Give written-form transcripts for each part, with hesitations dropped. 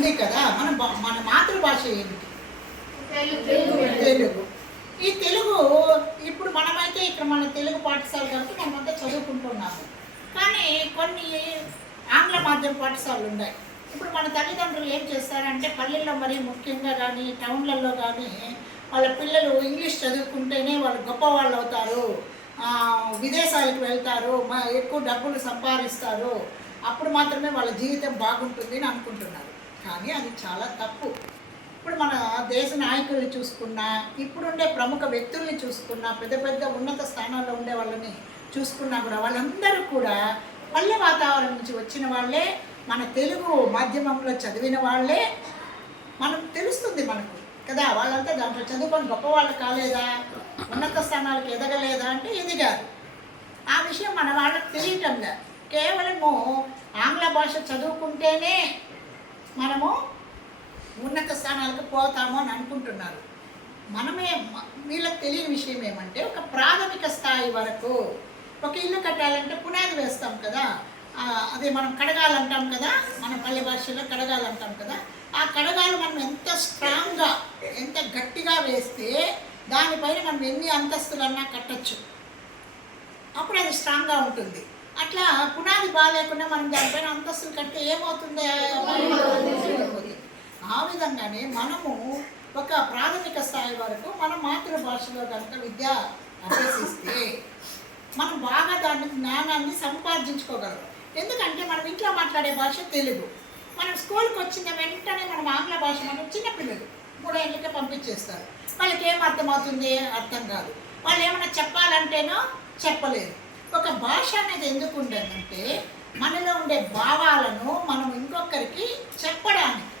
ఉంది కదా. మన మాతృభాష ఏంటి? తెలుగు. ఈ తెలుగు ఇప్పుడు మనమైతే ఇక్కడ మన తెలుగు పాఠశాల కాబట్టి మనమంతా చదువుకుంటున్నాము. కానీ కొన్ని ఆంగ్ల మాధ్యమ పాఠశాలలు ఉన్నాయి. ఇప్పుడు మన తల్లిదండ్రులు ఏం చేస్తారంటే పల్లెల్లో మరీ ముఖ్యంగా కానీ టౌన్లలో కానీ వాళ్ళ పిల్లలు ఇంగ్లీష్ చదువుకుంటేనే వాళ్ళు గొప్పవాళ్ళు అవుతారు, విదేశాలకు వెళ్తారు, ఎక్కువ డబ్బులు సంపాదిస్తారు, అప్పుడు మాత్రమే వాళ్ళ జీవితం బాగుంటుంది అని అనుకుంటున్నారు. కానీ అది చాలా తప్పు. ఇప్పుడు మన దేశ నాయకుల్ని చూసుకున్నా, ఇప్పుడుండే ప్రముఖ వ్యక్తుల్ని చూసుకున్నా, పెద్ద పెద్ద ఉన్నత స్థానాల్లో ఉండే వాళ్ళని చూసుకున్నా కూడా వాళ్ళందరూ కూడా పల్లె వాతావరణం నుంచి వచ్చిన వాళ్ళే, మన తెలుగు మాధ్యమంలో చదివిన వాళ్ళే. మనం తెలుస్తుంది మనకు కదా, వాళ్ళంతా దాంట్లో చదువుకొని గొప్పవాళ్ళు కాలేదా, ఉన్నత స్థానాలకు ఎదగలేదా అంటే ఎదిగారు. ఆ విషయం మన వాళ్ళకి తెలియటంగా కేవలము ఆంగ్ల భాష చదువుకుంటేనే మనము ఉన్నత స్థానాలకు పోతాము అని అనుకుంటున్నారు. వీళ్ళకి తెలియని విషయం ఏమంటే ఒక ప్రాథమిక స్థాయి వరకు ఒక ఇల్లు కట్టాలంటే పునాది వేస్తాం కదా, అదే మనం కడగాలంటాం కదా, మన పల్లె భాషలో కడగాలంటాం కదా. ఆ కడగాలు మనం ఎంత స్ట్రాంగ్గా ఎంత గట్టిగా వేస్తే దానిపైన మనం ఎన్ని అంతస్తులన్నా కట్టచ్చు, అప్పుడు అది స్ట్రాంగ్గా ఉంటుంది. అట్లా పునాది బాగాలేకుండా మనం దానిపైన అంతస్తులు కడితే ఏమవుతుంది? ఆ విధంగానే మనము ఒక ప్రాథమిక స్థాయి వరకు మన మాతృభాషలో కనుక విద్య అభ్యసిస్తే మనం బాగా దాని జ్ఞానాన్ని సంపాదించుకోగలం. ఎందుకంటే మనం ఇంట్లో మాట్లాడే భాష తెలుగు. మనం స్కూల్కి వచ్చిన వెంటనే మనం ఆంగ్ల భాష మనం చిన్నపిల్లలు 3 ఏళ్ళకే పంపించేస్తారు. వాళ్ళకి ఏం అర్థమవుతుంది? అర్థం కాదు. వాళ్ళు ఏమైనా చెప్పాలంటేనో చెప్పలేదు. ఒక భాష అనేది ఎందుకు ఉండదంటే మనలో ఉండే భావాలను మనం ఇంకొకరికి చెప్పడానికి,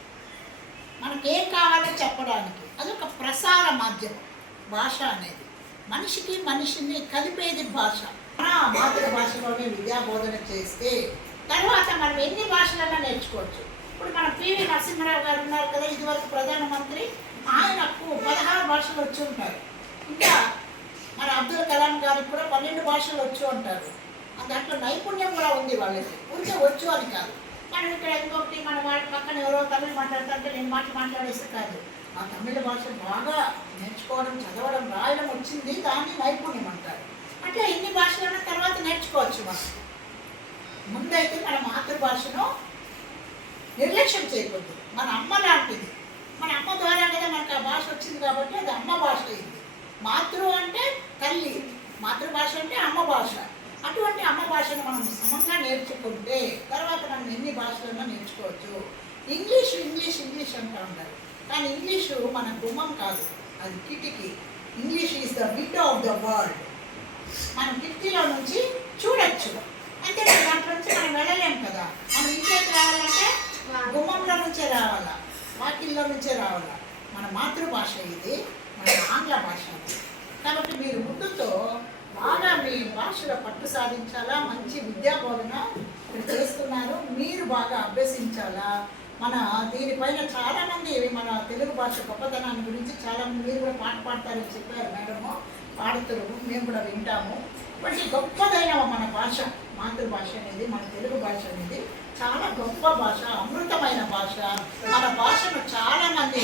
మనకేం కావాలో చెప్పడానికి. అదొక ప్రసార మాధ్యమం భాష అనేది. మనిషికి మనిషిని కలిపేది భాష. మన మాతృభాషలోనే విద్యాబోధన చేస్తే తర్వాత మనం ఎన్ని భాషలన్నా నేర్చుకోవచ్చు. ఇప్పుడు మన పివి నరసింహారావు గారు ఉన్నారు కదా, ఇదివరకు ప్రధానమంత్రి, ఆయనకు 16 భాషలు వచ్చి ఉంటారు. ఇంకా మన అబ్దుల్ కలాం గారికి కూడా 12 భాషలు వచ్చు అంటారు. దాంట్లో నైపుణ్యం కూడా ఉంది వాళ్ళకి, ఉంటే వచ్చు అని కాదు. మనం ఇక్కడ ఇంకొకటి మన వాళ్ళ పక్కన ఎవరో తమిళ్ మాట్లాడుతుంటే నేను మాట్లాడేస్తే కాదు. ఆ తమిళ భాష బాగా నేర్చుకోవడం, చదవడం, రాయడం వచ్చింది, దాన్ని నైపుణ్యం అంటారు. అట్లా ఎన్ని భాషలన్నా తర్వాత నేర్చుకోవచ్చు. మనం ముందైతే మన మాతృభాషను నిర్లక్ష్యం చేయకూడదు. మన అమ్మ లాంటిది. మన అమ్మ ద్వారా కదా మనకు ఆ భాష వచ్చింది కాబట్టి అది అమ్మ భాష అయింది. మాతృ అంటే తల్లి, మాతృభాష అంటే అమ్మ భాష. అటువంటి అమ్మ భాషను మనం సమంగా నేర్చుకుంటే తర్వాత మనం ఎన్ని భాషలన్నా నేర్చుకోవచ్చు. ఇంగ్లీష్ ఇంగ్లీష్ ఇంగ్లీష్ అంటూ ఉంటారు, కానీ ఇంగ్లీషు మన గుమ్మం కాదు, అది కిటికీ. English is the window of the world. మనం కిటికీలో నుంచి చూడొచ్చు, అంటే దాంట్లో నుంచి మనం వెళ్ళలేం కదా. మనం ఇంట్లోకి రావాలంటే గుమ్మంలో నుంచే రావాలా, వాకిల్లో నుంచే రావాలా. మన మాతృభాష ఇది, మన ఆంగ్ల భాష. కాబట్టి మీరు ముందుతో బాగా మీ భాషలో పట్టు సాధించాలా, మంచి విద్యాబోధన చేస్తున్నారు, మీరు బాగా అభ్యసించాలా. మన దీనిపైన చాలామంది మన తెలుగు భాష గొప్పతనాన్ని గురించి చాలామంది, మీరు కూడా పాట పాడతారని చెప్పారు మేడము, పాడుతారు, మేము కూడా వింటాము. బట్ ఈ గొప్పదైన మన భాష మాతృభాష అనేది, మన తెలుగు భాష అనేది చాలా గొప్ప భాష, అమృతమైన భాష. మన భాషను చాలామంది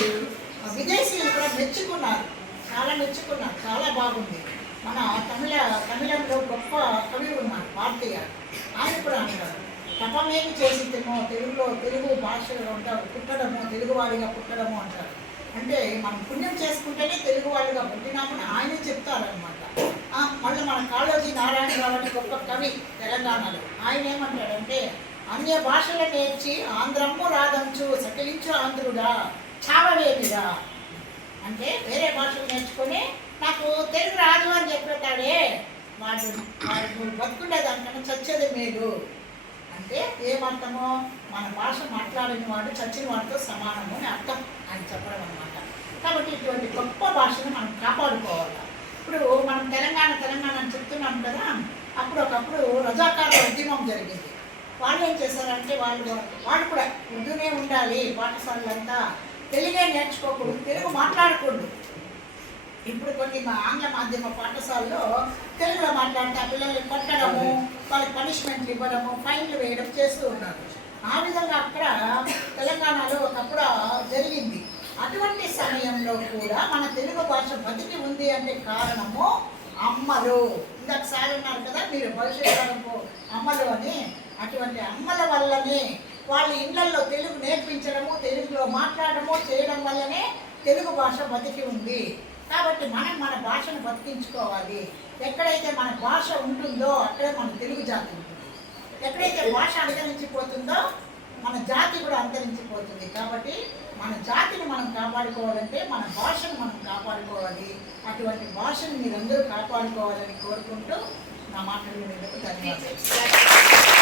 విదేశీయులు కూడా మెచ్చుకున్నారు, చాలా బాగుంది. మన తమిళంలో గొప్ప కవి ఉన్నారు భారతీయ, ఆయన కూడా అంటారు తపమేమి చేసిద్దేమో తెలుగు భాషలో ఉంటారు, పుట్టడము తెలుగువాడిగా పుట్టడము అంటారు. అంటే మనం పుణ్యం చేసుకుంటేనే తెలుగువాడిగా పుట్టినామని ఆయన చెప్తారనమాట. మళ్ళీ మన కాళోజీ నారాయణరావు అనే గొప్ప కవి తెలంగాణలో, ఆయన ఏమంటాడంటే అన్య భాషలు నేర్చి ఆంధ్రమ్ము రాదంచు సకిలించు ఆంధ్రుడా చావవేమిరా. అంటే వేరే భాషలు నేర్చుకొని నాకు తెలుగు రాదు అని చెప్పేటాడే వాడు బతుకుండే దానికన్నా చచ్చేది మేలు. అంటే ఏమర్థమో, మన భాష మాట్లాడిన వాడు చచ్చిన వాడితో సమానము అని అర్థం ఆయన చెప్పడం అన్నమాట. కాబట్టి ఇటువంటి గొప్ప భాషను మనం కాపాడుకోవాలి. ఇప్పుడు మనం తెలంగాణ అని చెప్తున్నాం కదా, ఒకప్పుడు రజాకార ఉద్యమం జరిగింది. వాళ్ళు ఏం చేశారంటే వాళ్ళు కూడా ఉర్దూనే ఉండాలి, పాఠశాలలంతా తెలుగే నేర్చుకోకూడదు, తెలుగు మాట్లాడకూడదు. ఇప్పుడు కొన్ని ఆంగ్ల మాధ్యమ పాఠశాలలో తెలుగులో మాట్లాడితే ఆ పిల్లల్ని కొట్టడము, వాళ్ళకి పనిష్మెంట్లు ఇవ్వడము, ఫైన్లు వేయడం చేస్తూ ఉన్నారు. ఆ విధంగా అక్కడ తెలంగాణలో ఒకప్పుడు జరిగింది. అటువంటి సమయంలో కూడా మన తెలుగు భాష బతికి ఉంది అంటే కారణము అమ్మలు. ఇందాక సార్ అన్నారు కదా, మీరు భవిష్యత్తు అమ్మలు అని. అటువంటి అమ్మల వల్లనే వాళ్ళ ఇళ్లలో తెలుగు నేర్పించడము, తెలుగులో మాట్లాడము చేయడం వల్లనే తెలుగు భాష బతికి ఉంది. కాబట్టి మనం మన భాషను బతికించుకోవాలి. ఎక్కడైతే మన భాష ఉంటుందో అక్కడే మన తెలుగు జాతి ఉంటుంది. ఎక్కడైతే భాష అంతరించిపోతుందో మన జాతి కూడా అంతరించిపోతుంది. కాబట్టి మన జాతిని మనం కాపాడుకోవాలంటే మన భాషను మనం కాపాడుకోవాలి. అటువంటి భాషను మీరందరూ కాపాడుకోవాలని కోరుకుంటూ నా మాటలు వినేందుకు ధన్యవాదాలు.